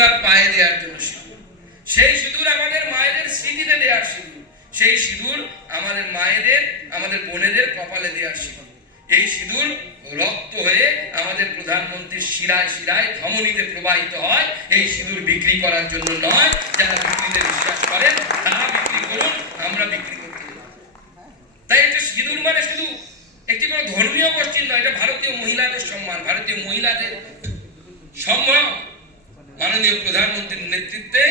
ঠাকুরদার পায়ে দেওয়ার জন্য সিঁদুর সেই সিঁদুর আমাদের মায়েদের স্মৃতিতে দেওয়ার সিঁদুর সেই সিঁদুর আমাদের মায়েদের, আমাদের বোনেদের কপালে দেওয়ার সিঁদুর এই সিঁদুর রক্ত হয়ে আমাদের প্রধানমন্ত্রীর শিরায় শিরায় ধমনীতে প্রবাহিত হয়। এই সিঁদুর বিক্রি করার জন্য নয়, যারা বিক্রিতে বিশ্বাস করেন, তারা বিক্রি করুন, আমরা বিক্রি করতে তাই এটা সিঁদুর মানে শুধু একটি কোনো ধর্মীয় গোষ্ঠীর নয়, এটা ভারতীয় মহিলাদের সম্মান। ভারতীয় মহিলাদের সম্ভব মাননীয় প্রধানমন্ত্রীর নেতৃত্বে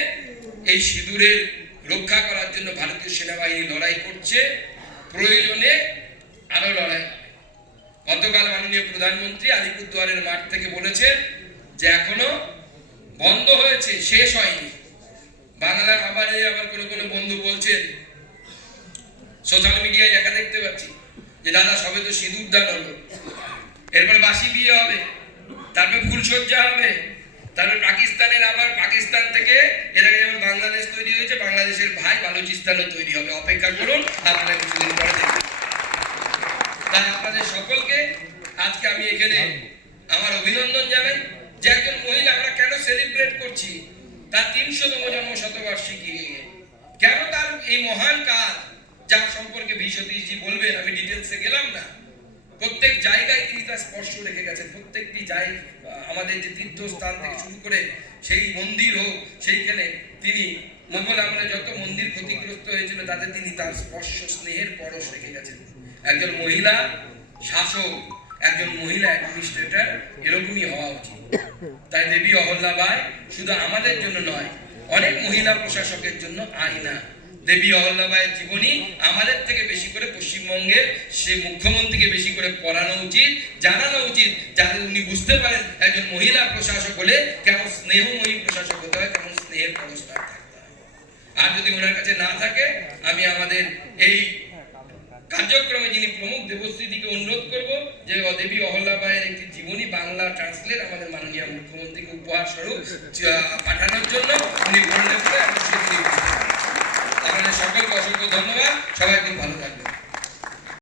এই সিঁদুরের রক্ষা করার জন্য ভারতীয় সেনাবাহিনী লড়াই করছে। প্রয়োজনে আরও লড়াই গতকাল মাননীয় প্রধানমন্ত্রী আলিপুরদুয়ারের মাঠ থেকে বলেছেন যে এখনও বন্ধ হয়েছে, শেষ হয়নি। বাংলা আবার কোনো কোনো বন্ধু বলছেন, সোশ্যাল মিডিয়ায় লেখা দেখতে পাচ্ছি যে দাদা সবে তো সিঁদুর দান হলো। এরপরে বাসি বিয়ে হবে, তারপরে ফুলসজ্জা হবে তারপরে পাকিস্তানের আবার পাকিস্তান থেকে এর আগে যেমন বাংলাদেশ তৈরি হয়েছে, বাংলাদেশের ভাই বালুচিস্তানও তৈরি হবে। অপেক্ষা করুন, আপনারা কিছুদিন পরে দেখবেন। তাই আপনাদের সকলকে আজকে আমি এখানে আমার অভিনন্দন জানাই। যে একজন মহিলা, আমরা কেন সেলিব্রেট করছি? তার তিনশোতম জন্ম শতবার্ষিকী। কেন তার এই মহান কাজ, যার সম্পর্কে ভি সতীশজি বলবেন, আমি ডিটেলসে গেলাম না। প্রত্যেক জায়গায় তিনি স্পর্শ রেখে গেছেন প্রত্যেকটি জায় আমাদের যে তীর্থস্থান থেকে শুরু করে সেই মন্দির হোক, সেইখানে তিনি মোগল আমলে যত মন্দির ক্ষতিগ্রস্ত হয়েছিল তাদের তিনি তার স্পর্শ স্নেহের পরশ রেখে গেছেন। একজন মহিলা শাসক, একজন মহিলা অ্যাডমিনিস্ট্রেটর এরকমই হওয়া উচিত। তাই দেবী অহল্যাবাই শুধু আমাদের জন্য নয়, অনেক মহিলা প্রশাসকের জন্য আয়না। দেবী অহল্যাবাইয়ের জীবনী আমাদের থেকে বেশি করে পশ্চিমবঙ্গের সে মুখ্যমন্ত্রীকে বেশি করে পড়ানো উচিত, জানানো উচিত, যাতে উনি বুঝতে পারেন একজন মহিলা প্রশাসক হলে কেমন স্নেহময়ী প্রশাসক হতে হয়, কেমন স্নেহের হয়। আর যদি ওনার কাছে না থাকে, আমি আমাদের এই কার্যক্রমে যিনি প্রমুখ দেবশ্রীদিকে অনুরোধ করব যে দেবী অহল্যাবাইয়ের একটি জীবনী বাংলা ট্রান্সলেট আমাদের মাননীয় মুখ্যমন্ত্রীকে উপহার স্বরূপ পাঠানোর জন্য উনি বললেন বলে আপনাদের সকলকে অসংখ্য ধন্যবাদ। সবাই একদিন ভালো থাকবেন।